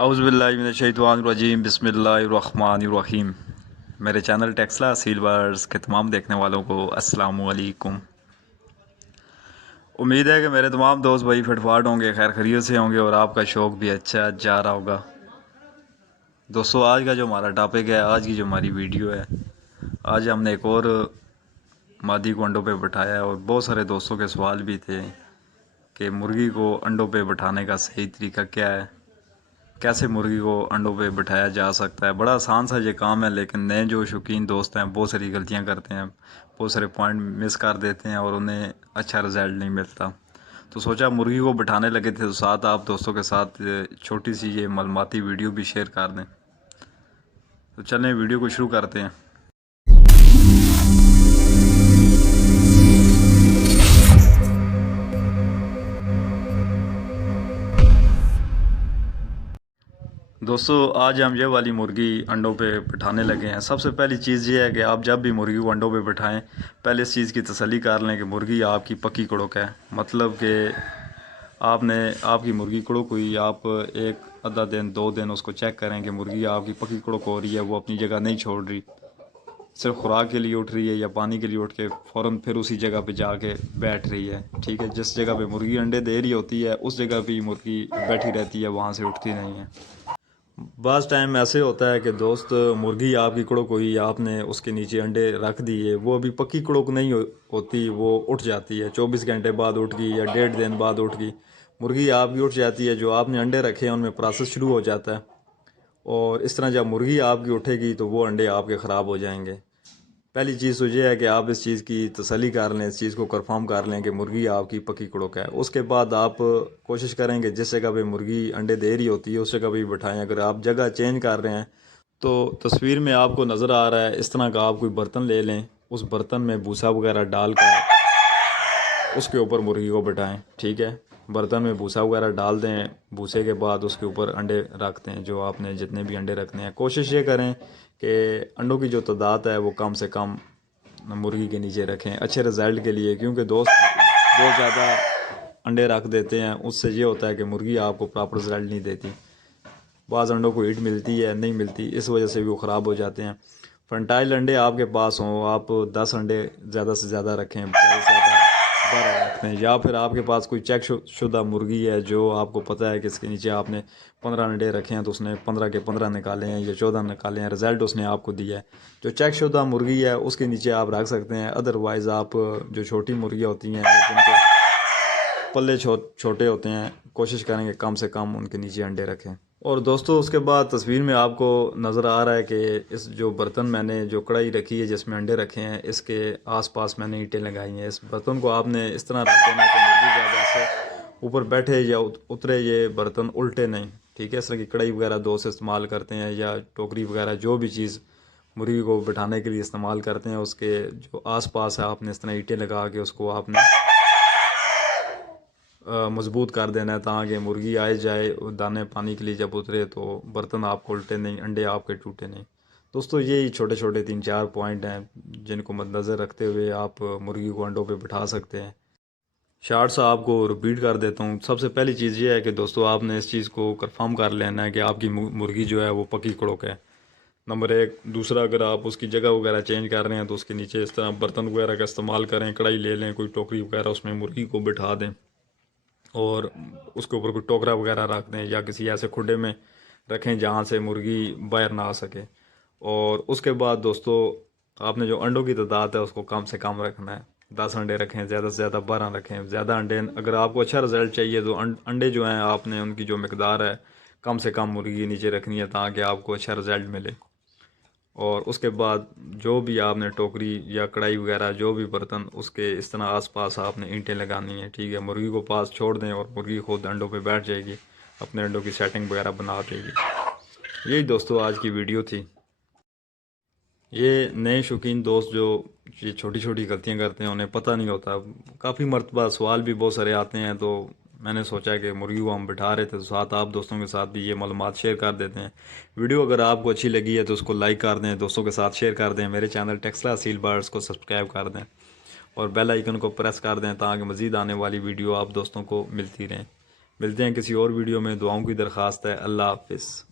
औज़ुबिल्लाहिमिनश्शैतानिर्रजीम बिस्मिल्लाहिर्रहमानिर्रहीम। मेरे चैनल टेक्सला सीलवर्स के तमाम देखने वालों को अस्सलामु अलैकुम। उम्मीद है कि मेरे तमाम दोस्त भाई फिटफाट होंगे, खैर खैरियत से होंगे और आपका शौक़ भी अच्छा जा रहा होगा। दोस्तों, आज का जो हमारा टॉपिक है, आज की जो हमारी वीडियो है, आज हमने एक और मादी को अंडों पे बिठाया है और बहुत सारे दोस्तों के सवाल भी थे कि मुर्गी को अंडों पे बिठाने का सही तरीका क्या है, कैसे मुर्गी को अंडों पे बिठाया जा सकता है। बड़ा आसान सा ये काम है, लेकिन नए जो शौकीन दोस्त हैं बहुत सारी गलतियां करते हैं, बहुत सारे पॉइंट मिस कर देते हैं और उन्हें अच्छा रिज़ल्ट नहीं मिलता। तो सोचा मुर्गी को बिठाने लगे थे तो साथ आप दोस्तों के साथ छोटी सी ये मालूमाती वीडियो भी शेयर कर दें। तो चलें वीडियो को शुरू करते हैं। दोस्तों, आज हम ये वाली मुर्गी अंडों पे बिठाने लगे हैं। सबसे पहली चीज़ ये है कि आप जब भी मुर्गी को अंडों पे बिठाएं, पहले इस चीज़ की तसल्ली कर लें कि मुर्गी आपकी पक्की कड़क है। मतलब कि आपकी मुर्गी कड़क हुई, आप एक आधा दिन 2 दिन उसको चेक करें कि मुर्गी आपकी पक्की कड़क हो रही है, वो अपनी जगह नहीं छोड़ रही, सिर्फ खुराक के लिए उठ रही है या पानी के लिए उठ के फ़ौरन फिर उसी जगह पे जाके बैठ रही है। ठीक है, जिस जगह पे मुर्गी अंडे दे रही होती है उस जगह पे मुर्गी बैठी रहती है, वहाँ से उठती नहीं है। बाज़ टाइम ऐसे होता है कि दोस्त मुर्गी आपकी कड़क हुई, आपने उसके नीचे अंडे रख दिए, वो अभी पक्की कड़क नहीं होती, वो उठ जाती है। 24 घंटे बाद उठ गई या 1.5 दिन बाद उठ गई, मुर्गी आपकी उठ जाती है। जो आपने अंडे रखे हैं उनमें प्रोसेस शुरू हो जाता है और इस तरह जब मुर्गी आपकी उठेगी तो वो अंडे आपके ख़राब हो जाएंगे। पहली चीज़ तो ये है कि आप इस चीज़ की तसल्ली कर लें, इस चीज़ को कंफर्म कर लें कि मुर्गी आपकी पक्की कड़क है। उसके बाद आप कोशिश करेंगे जिस जगह पे मुर्गी अंडे दे रही होती है उस जगह पे बिठाएं। अगर आप जगह चेंज कर रहे हैं तो तस्वीर में आपको नज़र आ रहा है, इस तरह का आप कोई बर्तन ले लें, उस बर्तन में भूसा वगैरह डाल कर उसके ऊपर मुर्गी को बिठाएं। ठीक है, बर्तन में भूसा वगैरह डाल दें, भूसे के बाद उसके ऊपर अंडे रख दें। जो आपने जितने भी अंडे रखने हैं, कोशिश ये करें कि अंडों की जो तादाद है वो कम से कम मुर्गी के नीचे रखें अच्छे रिज़ल्ट के लिए। क्योंकि दोस्त बहुत ज़्यादा अंडे रख देते हैं, उससे ये होता है कि मुर्गी आपको प्रॉपर रिज़ल्ट नहीं देती। बाज़ अंडों को हीट मिलती है, नहीं मिलती, इस वजह से भी वो ख़राब हो जाते हैं। फर्टाइल अंडे आपके पास हों, आप 10 अंडे ज़्यादा से ज़्यादा रखें, ज़्यादा से ज़्यादा 12 रखें। या फिर आपके पास कोई चेक शुदा मुर्गी है जो आपको पता है कि इसके नीचे आपने 15 अंडे रखे हैं तो उसने 15 के 15 निकाले हैं या 14 निकाले हैं, रिज़ल्ट उसने आपको दिया है। जो चेक शुदा मुर्गी है उसके नीचे आप रख सकते हैं। अदरवाइज़ आप जो छोटी मुर्गियाँ होती हैं जिनके पल्ले छोटे होते हैं, कोशिश करेंगे कम से कम उनके नीचे अंडे रखें। और दोस्तों, उसके बाद तस्वीर में आपको नज़र आ रहा है कि इस जो बर्तन मैंने जो कढ़ाई रखी है जिसमें अंडे रखे हैं, इसके आसपास मैंने ईंटें लगाई हैं। इस बर्तन को आपने इस तरह रख देना कि मुर्गी जब ऐसे ऊपर बैठे या उतरे, ये बर्तन उल्टे नहीं। ठीक है, इस तरह की कढ़ाई वगैरह दोस्त इस्तेमाल करते हैं या टोकरी वगैरह, जो भी चीज़ मुर्गी को बिठाने के लिए इस्तेमाल करते हैं, उसके जो आसपास है आपने इस तरह ईंटें लगा के उसको आपने मज़बूत कर देना है, ताकि मुर्गी आए जाए दाने पानी के लिए जब उतरे तो बर्तन आपको उल्टे नहीं, अंडे आपके टूटे नहीं। दोस्तों, यही छोटे छोटे 3-4 पॉइंट हैं जिनको मद्देनज़र रखते हुए आप मुर्गी को अंडों पे बिठा सकते हैं। शार्ट्स आपको रिपीट कर देता हूँ। सबसे पहली चीज़ ये है कि दोस्तों, आपने इस चीज़ को कंफर्म कर लेना है कि आपकी मुर्गी जो है वो पक्की कड़क है, नंबर 1। दूसरा, अगर आप उसकी जगह वगैरह चेंज कर रहे हैं तो उसके नीचे इस तरह बर्तन वगैरह का इस्तेमाल करें, कढ़ाई ले लें, कोई टोकरी वगैरह, उसमें मुर्गी को बिठा दें और उसके ऊपर कोई टोकरा वगैरह रख दें या किसी ऐसे खुडे में रखें जहाँ से मुर्गी बाहर ना आ सके। और उसके बाद दोस्तों, आपने जो अंडों की तादाद है उसको कम से कम रखना है। 10 अंडे रखें, ज़्यादा से ज़्यादा 12 रखें। ज़्यादा अंडे, अगर आपको अच्छा रिज़ल्ट चाहिए तो अंडे जो हैं आपने उनकी जो मकदार है कम से कम मुर्गी के नीचे रखनी है, ताकि आपको अच्छा रिज़ल्ट मिले। और उसके बाद जो भी आपने टोकरी या कढ़ाई वगैरह, जो भी बर्तन, उसके इस तरह आसपास आपने ईंटें लगानी है। ठीक है, मुर्गी को पास छोड़ दें और मुर्गी खुद अंडों पे बैठ जाएगी, अपने अंडों की सेटिंग वगैरह बना देगी। यही दोस्तों आज की वीडियो थी। ये नए शौकीन दोस्त जो ये छोटी छोटी गलतियां करते हैं, उन्हें पता नहीं होता। काफ़ी मरतबा सवाल भी बहुत सारे आते हैं, तो मैंने सोचा कि मुर्गी को हम बिठा रहे थे तो साथ आप दोस्तों के साथ भी ये मालूमात शेयर कर देते हैं। वीडियो अगर आपको अच्छी लगी है तो उसको लाइक कर दें, दोस्तों के साथ शेयर कर दें, मेरे चैनल टेक्सला सील बर्ड्स को सब्सक्राइब कर दें और बेल आइकन को प्रेस कर दें ताकि मज़ीद आने वाली वीडियो आप दोस्तों को मिलती रहें। मिलते हैं किसी और वीडियो में। दुआओं की दरख्वास्त है। अल्लाह हाफिज़।